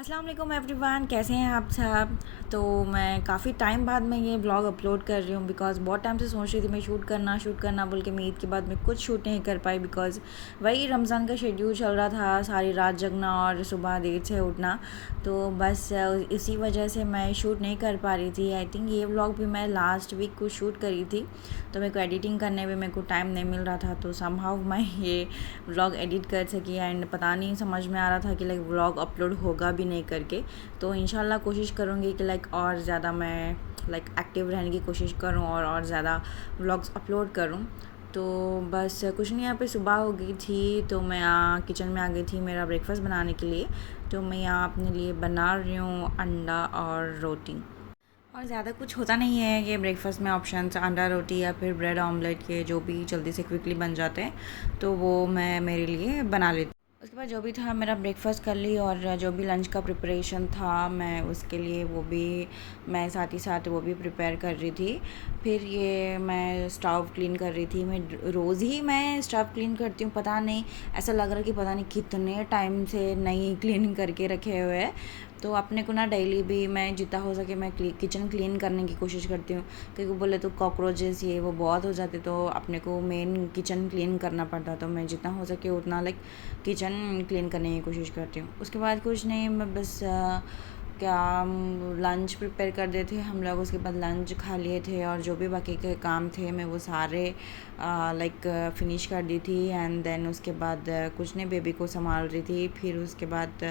अस्सलाम वालेकुम एवरीवन, कैसे हैं आप सब। तो मैं काफ़ी टाइम बाद मैं ये ब्लॉग अपलोड कर रही हूँ बिकॉज़ बहुत टाइम से सोच रही थी मैं शूट करना बोल के। मैं ईद के बाद मैं कुछ शूट नहीं कर पाई बिकॉज़ वही रमज़ान का शेड्यूल चल रहा था, सारी रात जगना और सुबह देर से उठना। तो बस इसी वजह से मैं शूट नहीं कर पा रही थी। आई थिंक ये व्लॉग भी मैं लास्ट वीक को शूट करी थी, तो मेरे को एडिटिंग करने में मेरे को टाइम नहीं मिल रहा था, तो समहाउ मैं ये व्लॉग एडिट कर सकी। एंड पता नहीं समझ में आ रहा था कि लाइक व्लॉग अपलोड होगा भी नहीं करके। तो इंशाल्लाह कोशिश करूँगी कि लाइक और ज़्यादा मैं लाइक एक्टिव रहने की कोशिश करूँ और ज़्यादा व्लॉग्स अपलोड करूँ। तो बस कुछ नहीं, यहाँ पे सुबह हो गई थी तो मैं यहाँ किचन में आ गई थी मेरा ब्रेकफास्ट बनाने के लिए। तो मैं यहाँ अपने लिए बना रही हूँ अंडा और रोटी। और ज़्यादा कुछ होता नहीं है ये ब्रेकफास्ट में ऑप्शंस, अंडा रोटी या फिर ब्रेड ऑमलेट के जो भी जल्दी से क्विकली बन जाते हैं, तो वो मैं मेरे लिए बना लेती हूँ। उसके बाद जो भी था मेरा ब्रेकफास्ट कर ली, और जो भी लंच का प्रिपरेशन था मैं उसके लिए वो भी मैं साथ ही साथ वो भी प्रिपेयर कर रही थी। फिर ये मैं स्टोव क्लीन कर रही थी। मैं रोज़ ही मैं स्टोव क्लीन करती हूँ, पता नहीं ऐसा लग रहा है कि पता नहीं कितने टाइम से नहीं क्लीन करके रखे हुए हैं। तो अपने को ना डेली भी मैं जितना हो सके मैं किचन क्लीन करने की कोशिश करती हूँ, क्योंकि बोले तो कॉकरोचेस ये वो बहुत हो जाते, तो अपने को मेन किचन क्लीन करना पड़ता। तो मैं जितना हो सके उतना लाइक किचन क्लीन करने की कोशिश करती हूँ। उसके बाद कुछ नहीं, मैं बस क्या लंच प्रिपेयर कर देते थे हम लोग। उसके बाद लंच खा लिए थे और जो भी बाकी के काम थे मैं वो सारे लाइक फिनिश कर दी थी। एंड देन उसके बाद कुछ नहीं, बेबी को संभाल रही थी। फिर उसके बाद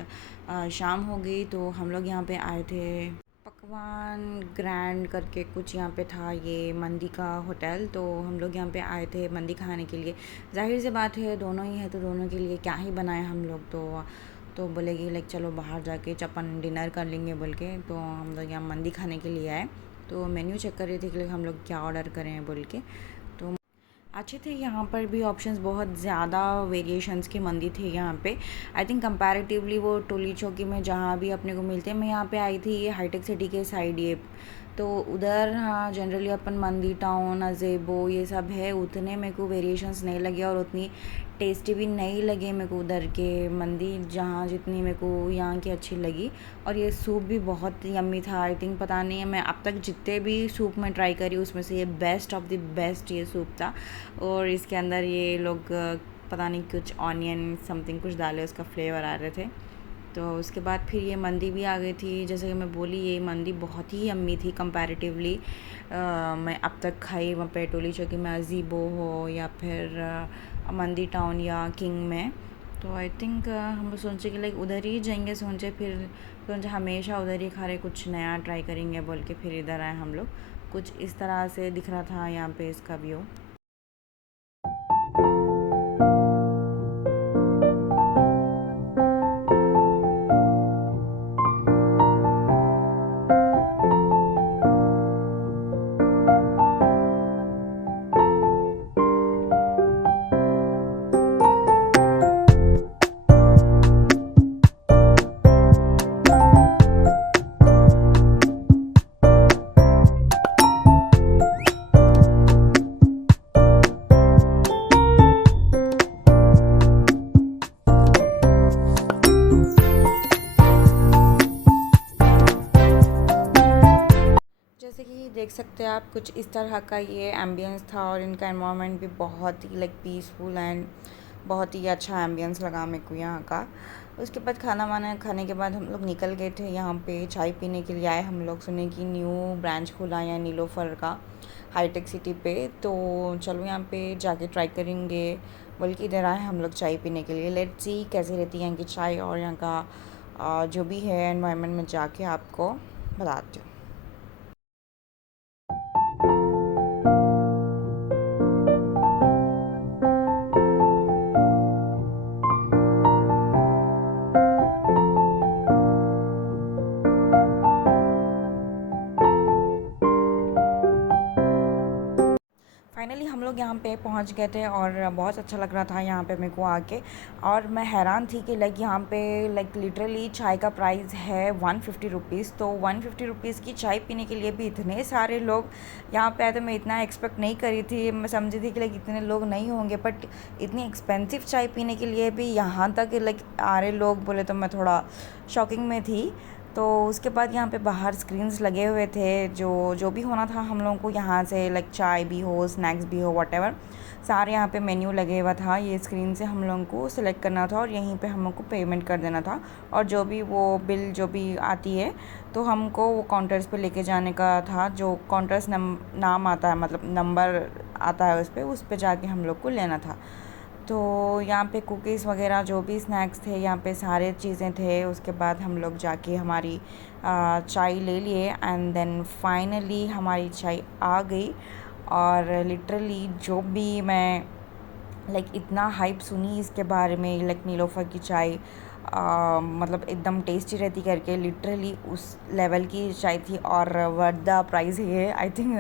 शाम हो गई तो हम लोग यहाँ पे आए थे। पकवान ग्रैंड करके कुछ यहाँ पे था, ये मंदी का होटल, तो हम लोग यहाँ पे आए थे मंदी खाने के लिए। जाहिर सी बात है दोनों ही है तो दोनों के लिए क्या ही बनाए हम लोग। तो बोलेगी लाइक चलो बाहर जाके चपन डिनर कर लेंगे बोल के, तो हम लोग यहाँ मंदी खाने के लिए आए। तो मेन्यू चेक कर रहे थे कि हम लोग क्या ऑर्डर करें बोल के। तो अच्छे थे यहाँ पर भी ऑप्शंस, बहुत ज़्यादा वेरिएशंस की मंदी थे यहाँ पे। आई थिंक कंपैरेटिवली वो टोली चौकी में जहाँ भी अपने को मिलते हैं। मैं यहाँ पे आई थी ये हाईटेक सिटी के साइड, ये तो उधर हाँ जनरली अपन मंदी टाउन अजेबो ये सब है, उतने मेरे को वेरिएशंस नहीं लगे और उतनी टेस्टी भी नहीं लगे मेरे को उधर के मंदी, जहाँ जितनी मेरे को यहाँ की अच्छी लगी। और ये सूप भी बहुत यम्मी था। आई थिंक पता नहीं है, मैं अब तक जितने भी सूप में ट्राई करी उसमें से ये बेस्ट ऑफ द बेस्ट ये सूप था। और इसके अंदर ये लोग पता नहीं कुछ ऑनियन समथिंग कुछ डाले, उसका फ्लेवर आ रहे थे। तो उसके बाद फिर ये मंदी भी आ गई थी। जैसे कि मैं बोली ये मंदी बहुत ही यम्मी थी कंपैरेटिवली। मैं अब तक खाई वहाँ पे टोली चौकी में, अजीबो हो या फिर मंदी टाउन या किंग में। तो आई थिंक हम सोचे कि लाइक उधर ही जाएंगे, सोचे हमेशा उधर ही खा रहे, कुछ नया ट्राई करेंगे बोल के फिर इधर आए हम लोग। कुछ इस तरह से दिख रहा था यहाँ पे इसका व्यू। जैसे कि देख सकते हैं आप, कुछ इस तरह का ये एम्बियंस था और इनका एनवायरनमेंट भी बहुत ही लाइक पीसफुल एंड बहुत ही अच्छा एम्बियंस लगा मेरे को यहाँ का। उसके बाद खाना वाना खाने के बाद हम लोग निकल गए थे यहाँ पे चाय पीने के लिए आए हम लोग। सुने कि न्यू ब्रांच खुला है नीलोफर का हाईटेक सिटी पे, तो चलो यहाँ पे जाके ट्राई करेंगे बोल के इधर आए हम लोग चाय पीने के लिए। लेट्स सी कैसी रहती है यहाँ की चाय और यहाँ का जो भी है एनवायरनमेंट में जाके आपको बताती हूँ। फाइनली हम लोग यहाँ पे पहुँच गए थे और बहुत अच्छा लग रहा था यहाँ पे मेरे को आके। और मैं हैरान थी कि लाइक यहाँ पे लाइक लिटरली चाय का प्राइस है 150 रुपीज़। तो 150 रुपीज़ की चाय पीने के लिए भी इतने सारे लोग यहाँ पे आए, तो मैं इतना एक्सपेक्ट नहीं करी थी। मैं समझी थी कि लाइक इतने लोग नहीं होंगे, बट इतनी एक्सपेंसिव चाय पीने के लिए भी यहाँ तक लाइक आ रहे लोग बोले तो मैं थोड़ा शॉकिंग में थी। तो उसके बाद यहाँ पे बाहर स्क्रीन्स लगे हुए थे, जो जो भी होना था हम लोगों को यहाँ से लाइक चाय भी हो, स्नैक्स भी हो, वॉटेवर सारे यहाँ पे मेन्यू लगे हुआ था। ये स्क्रीन से हम लोगों को सिलेक्ट करना था और यहीं पे हम लोग को पेमेंट कर देना था। और जो भी वो बिल जो भी आती है तो हमको वो काउंटर्स पे लेके जाने का था। जो काउंटर्स नाम आता है, मतलब नंबर आता है उस पे जाके हम लोग को लेना था। तो यहाँ पे कुकीज़ वगैरह जो भी स्नैक्स थे यहाँ पे सारे चीज़ें थे। उसके बाद हम लोग जाके हमारी चाय ले लिए एंड देन फाइनली हमारी चाय आ गई। और लिटरली जो भी मैं लाइक इतना हाइप सुनी इसके बारे में, लाइक नीलोफ़र की चाय मतलब एकदम टेस्टी रहती करके, लिटरली उस लेवल की चाय थी और वर्थ द प्राइस ही है। I think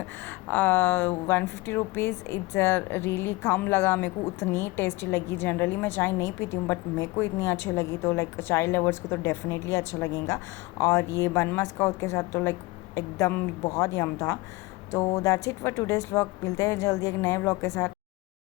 150 rupees it's really come लगा मेरे को, उतनी टेस्टी लगी। जनरली मैं चाय नहीं पीती हूँ बट मेरे को इतनी अच्छी लगी, तो लाइक चाय लवर्स को तो डेफिनेटली अच्छा लगेगा। और ये बन मस्का के साथ तो लाइक एकदम बहुत यम था। तो that's it for today's vlog. मिलते हैं जल्दी एक नए व्लॉग के साथ।